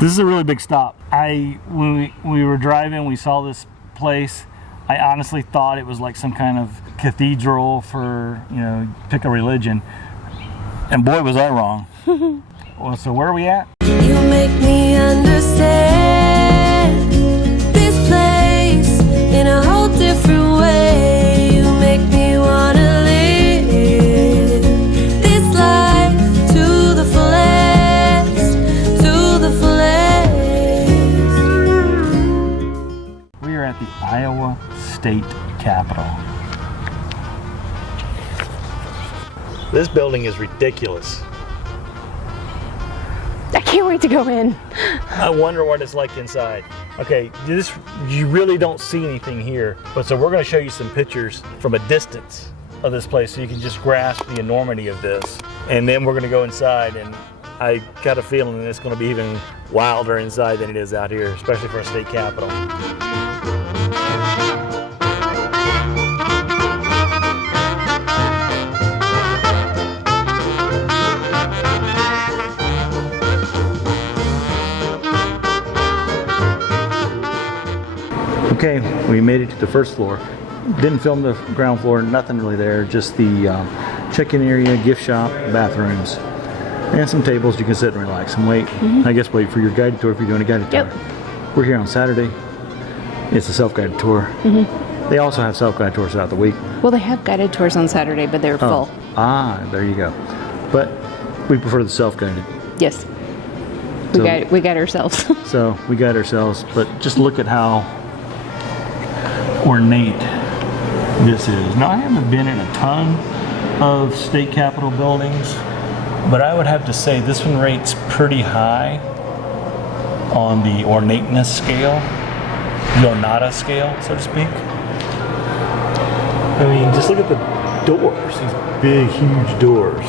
This is a really big stop. When we were driving, we saw this place. I honestly thought it was like some kind of cathedral for, you know, pick a religion. And boy, was I wrong. Well, so where are we at? You make me understand this place in a whole different way. You make me wanna live this life to the fullest, to the fullest. We are at the Iowa State Capitol. This building is ridiculous. I can't wait to go in. I wonder what it's like inside. Okay, you really don't see anything here, but so we're going to show you some pictures from a distance of this place so you can just grasp the enormity of this. And then we're going to go inside, and I got a feeling it's going to be even wilder inside than it is out here, especially for a state capitol. Okay, we made it to the first floor. Didn't film the ground floor, nothing really there, just the check-in area, gift shop, bathrooms, and some tables you can sit and relax and wait. I guess wait for your guided tour if you're doing a guided tour. We're here on Saturday. It's a self-guided tour. They also have self-guided tours throughout the week. Well, they have guided tours on Saturday, but they're full. Ah, there you go. But we prefer the self-guided. Yes. We guide ourselves. So we guide ourselves, but just look at how ornate this is. Now, I haven't been in a ton of state capitol buildings, but I would have to say this one rates pretty high on the ornateness scale, the ornata scale, so to speak. I mean, just look at the doors, these big, huge doors.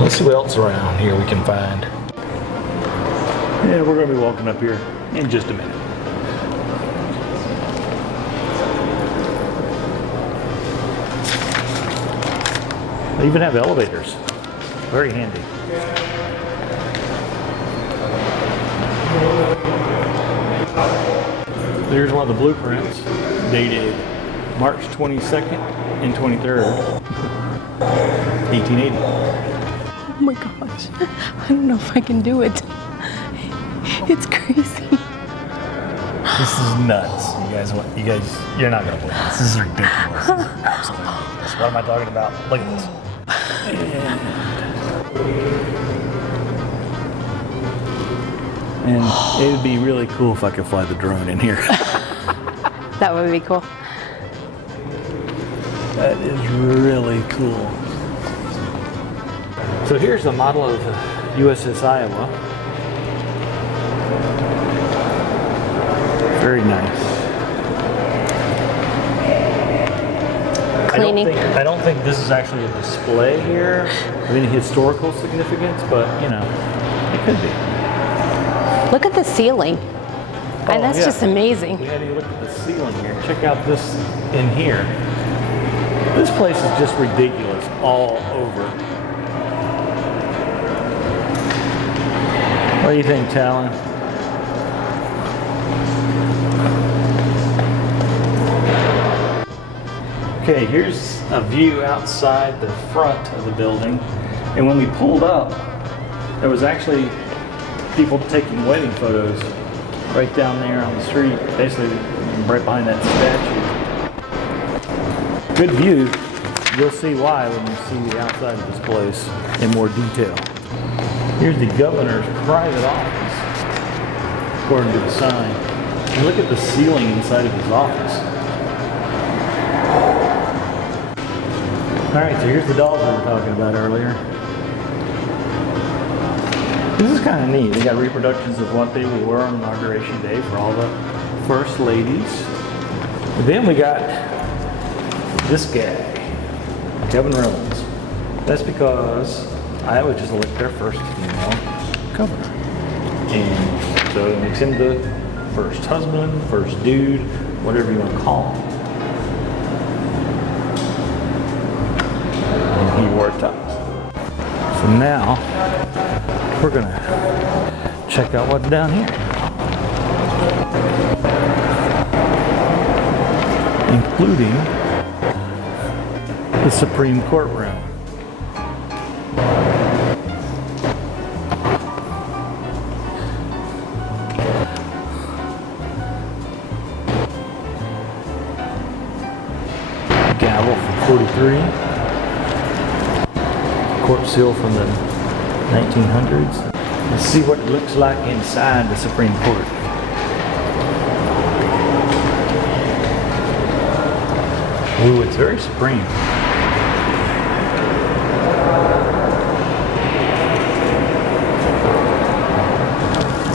Let's see what else around here we can find. Yeah, we're going to be walking up here in just a minute. They even have elevators. Very handy. There's one of the blueprints dated March 22nd and 23rd, 1880. Oh my gosh. I don't know if I can do it. It's crazy. This is nuts. You're not gonna believe this. This is ridiculous. This is absolutely ridiculous. What am I talking about? Look at this. And it would be really cool if I could fly the drone in here. That would be cool. That is really cool. So here's the model of Uss Iowa. Very nice. Cleaning. I don't think this is actually a display here of any historical significance, but you know, it could be. Look at the ceiling. And that's just amazing. We had to look at the ceiling here. Check out this in here. This place is just ridiculous all over. What do you think, Talon? Okay, here's a view outside the front of the building. And when we pulled up, there was actually people taking wedding photos right down there on the street, basically right behind that statue. Good view. You'll see why when you see the outside of this place in more detail. Here's the governor's private office, according to the sign. And look at the ceiling inside of his office. All right, so here's the dolls we were talking about earlier. This is kind of neat. They got reproductions of what they wore on Inauguration Day for all the first ladies. And then we got this guy, Kevin Reynolds. That's because Iowa just elected their first female governor. And so it makes him the first husband, first dude, whatever you want to call him. And he wore tux. So now we're gonna check out what's down here. Including the Supreme Court room. Gavel from 43. Court seal from the 1900s. Let's see what it looks like inside the Supreme Court. Ooh, it's very supreme.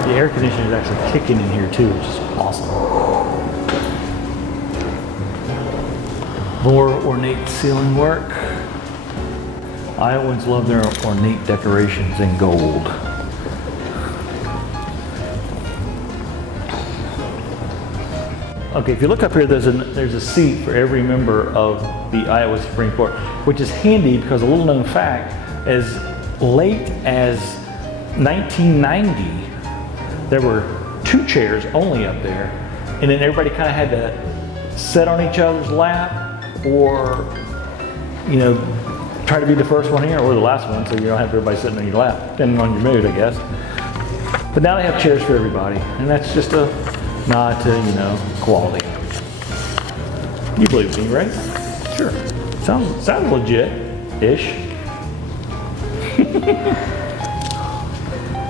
The air conditioner is actually kicking in here too, which is awesome. More ornate ceiling work. Iowans love their ornate decorations in gold. Okay, if you look up here, there's a seat for every member of the Iowa Supreme Court, which is handy because a little known fact, as late as 1990, there were 2 chairs only up there, and then everybody kind of had to sit on each other's lap, or, you know, try to be the first one here or the last one, so you don't have everybody sitting on your lap, depending on your mood, I guess. But now they have chairs for everybody, and that's just a nod to, you know, quality. You believe me, right? Sure. Sounds legit-ish.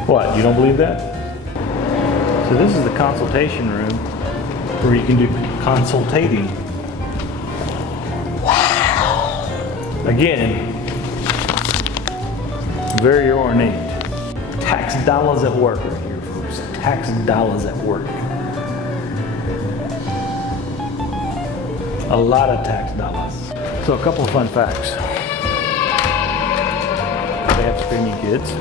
What, you don't believe that? So this is the consultation room where you can do consultating. Wow. Again, very ornate. Tax dollars at work right here, folks. Tax dollars at work. A lot of tax dollars. So a couple of fun facts. They have screaming kids.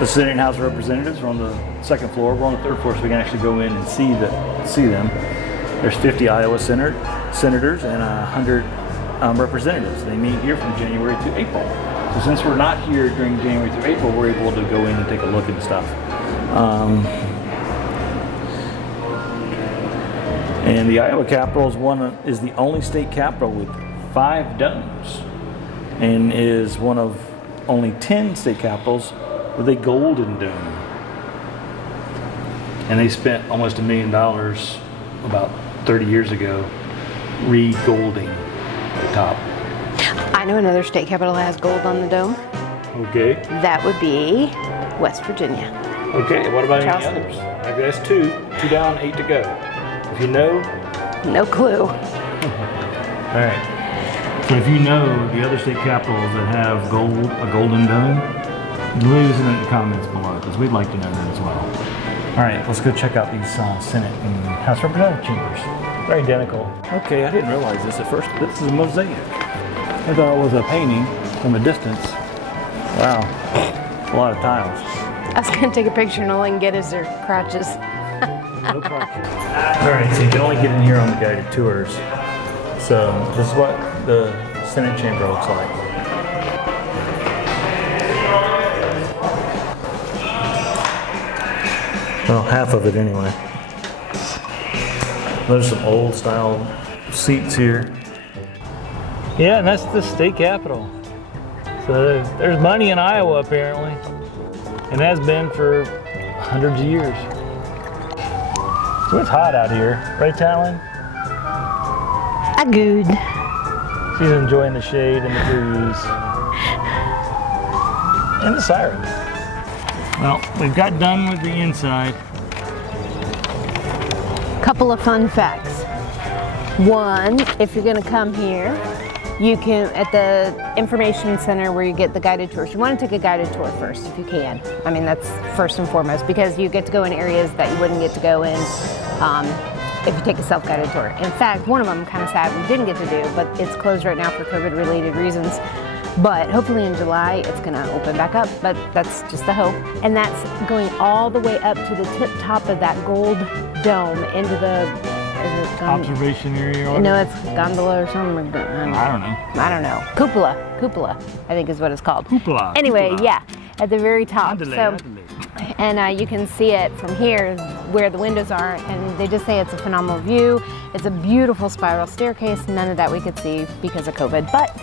The Senate and House of Representatives are on the 2nd floor. We're on the 3rd floor, so we can actually go in and see them. There's 50 Iowa senators and 100 representatives. They meet here from January to April. So since we're not here during January through April, we're able to go in and take a look and stuff. And the Iowa Capitol is the only state capitol with 5 domes, and is one of only 10 state capitals with a golden dome. And they spent almost $1 million about 30 years ago re-golding the top. I know another state capital has gold on the dome. Okay. That would be West Virginia. Okay, what about Charleston. any others? I guess 2 down, 8 to go. If you know. No clue. All right. So if you know the other state capitals that have a golden dome, leave us in the comments below, because we'd like to know that as well. All right, let's go check out these Senate and House Representative chambers. They're identical. Okay, I didn't realize this at first. This is a mosaic. I thought it was a painting from a distance. Wow, a lot of tiles. I was gonna take a picture and all I can get is their crotches. No crotches. All right, so you can only get in here on the guided tours. So this is what the Senate chamber looks like. Well, half of it anyway. There's some old style seats here. Yeah, and that's the state capitol. So there's money in Iowa apparently, and has been for hundreds of years. So it's hot out here, right, Talon? Good. She's enjoying the shade and the breeze. And the sirens. Well, we've got done with the inside. Couple of fun facts. One, if you're gonna come here, you can, at the information center where you get the guided tours, you want to take a guided tour first if you can. I mean, that's first and foremost, because you get to go in areas that you wouldn't get to go in if you take a self-guided tour. In fact, one of them, kind of sad, we didn't get to do, but it's closed right now for COVID-related reasons. But hopefully in July, it's gonna open back up, but that's just a hope. And that's going all the way up to the tip top of that gold dome into the Is it Observation area or No, whatever? it's gondola or something. I don't know. Cupola, I think is what it's called. Cupola, Anyway, cupola. yeah, at the very top. Adelaide. And you can see it from here where the windows are, and they just say it's a phenomenal view. It's a beautiful spiral staircase. None of that we could see because of COVID, but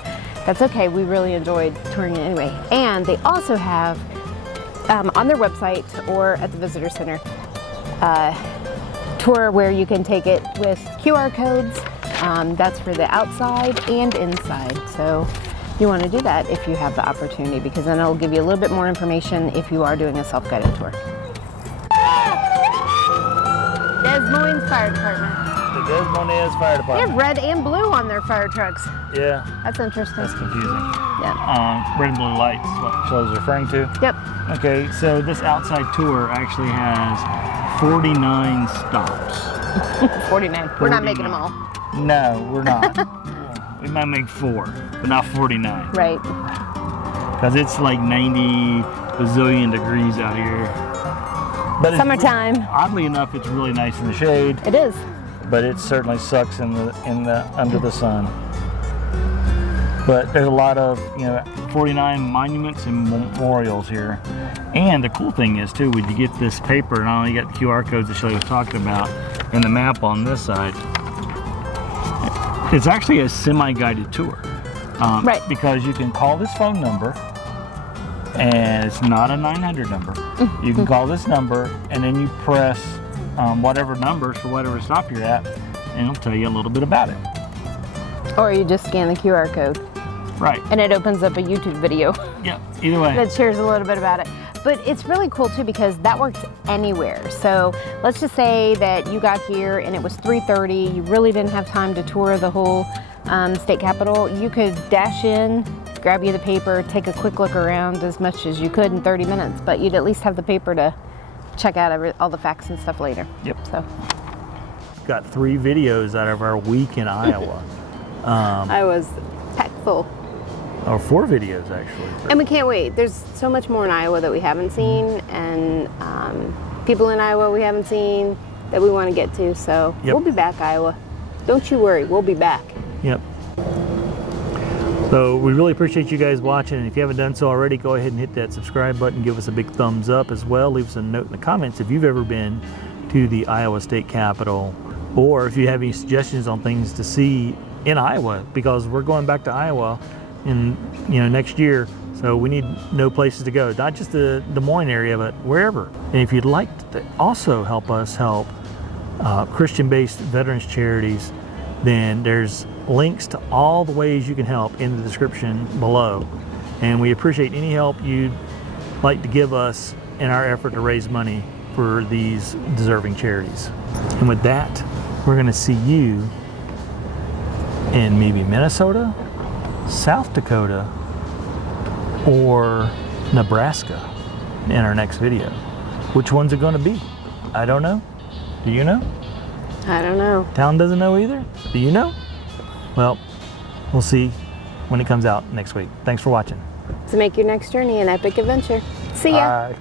that's okay. We really enjoyed touring it anyway. And they also have on their website or at the visitor center tour where you can take it with QR codes. That's for the outside and inside. So you want to do that if you have the opportunity, because then it'll give you a little bit more information if you are doing a self-guided tour. Des Moines Fire Department. The Des Moines Fire They Department. have red and blue on their fire trucks. Yeah, That's interesting. that's confusing. Yeah. Red and blue lights, what Shelley's referring to. Yep. Okay, so this outside tour actually has 49 stops. 49. We're not making them all. No, we're not. We might make 4, but not 49. Right. Because it's like 90 bazillion degrees out here. But it's Summertime. oddly enough, it's really nice in the shade, It is. but it certainly sucks in the under the sun. But there's a lot of 49 monuments and memorials here. And the cool thing is too, when you get this paper, not only you got the QR codes that Shelley was talking about, and the map on this side. It's actually a semi-guided tour. Right. Because you can call this phone number, and it's not a 900 number. You can call this number, and then you press whatever numbers for whatever stop you're at, and it'll tell you a little bit about it. Or you just scan the QR code Right. and it opens up a YouTube video Yeah. Either way. that shares a little bit about it. But it's really cool too because that works anywhere. So let's just say that you got here and it was 3:30. You really didn't have time to tour the whole state capitol. You could dash in, grab you the paper, take a quick look around as much as you could in 30 minutes. But you'd at least have the paper to check out all the facts and stuff later. Yep. So Got 3 videos out of our week in Iowa. I was packed full. Or 4 videos actually. And we can't wait. There's so much more in Iowa that we haven't seen, and people in Iowa we haven't seen that we want to get to. So Yep. we'll be back, Iowa. Don't you worry, we'll be back. Yep. So we really appreciate you guys watching, and if you haven't done so already, go ahead and hit that subscribe button. Give us a big thumbs up as well. Leave us a note in the comments if you've ever been to the Iowa State Capitol, or if you have any suggestions on things to see in Iowa, because we're going back to Iowa in next year. So we need no places to go, not just the Des Moines area, but wherever. And if you'd like to also help us help Christian-based veterans charities, then there's links to all the ways you can help in the description below. And we appreciate any help you'd like to give us in our effort to raise money for these deserving charities. And with that, we're gonna see you in maybe Minnesota, South Dakota, or Nebraska in our next video. Which one's it gonna be? I don't know. Do you know? I don't know. Town doesn't know either? Do you know? Well, we'll see when it comes out next week. Thanks for watching. To make your next journey an epic adventure. See ya. Bye.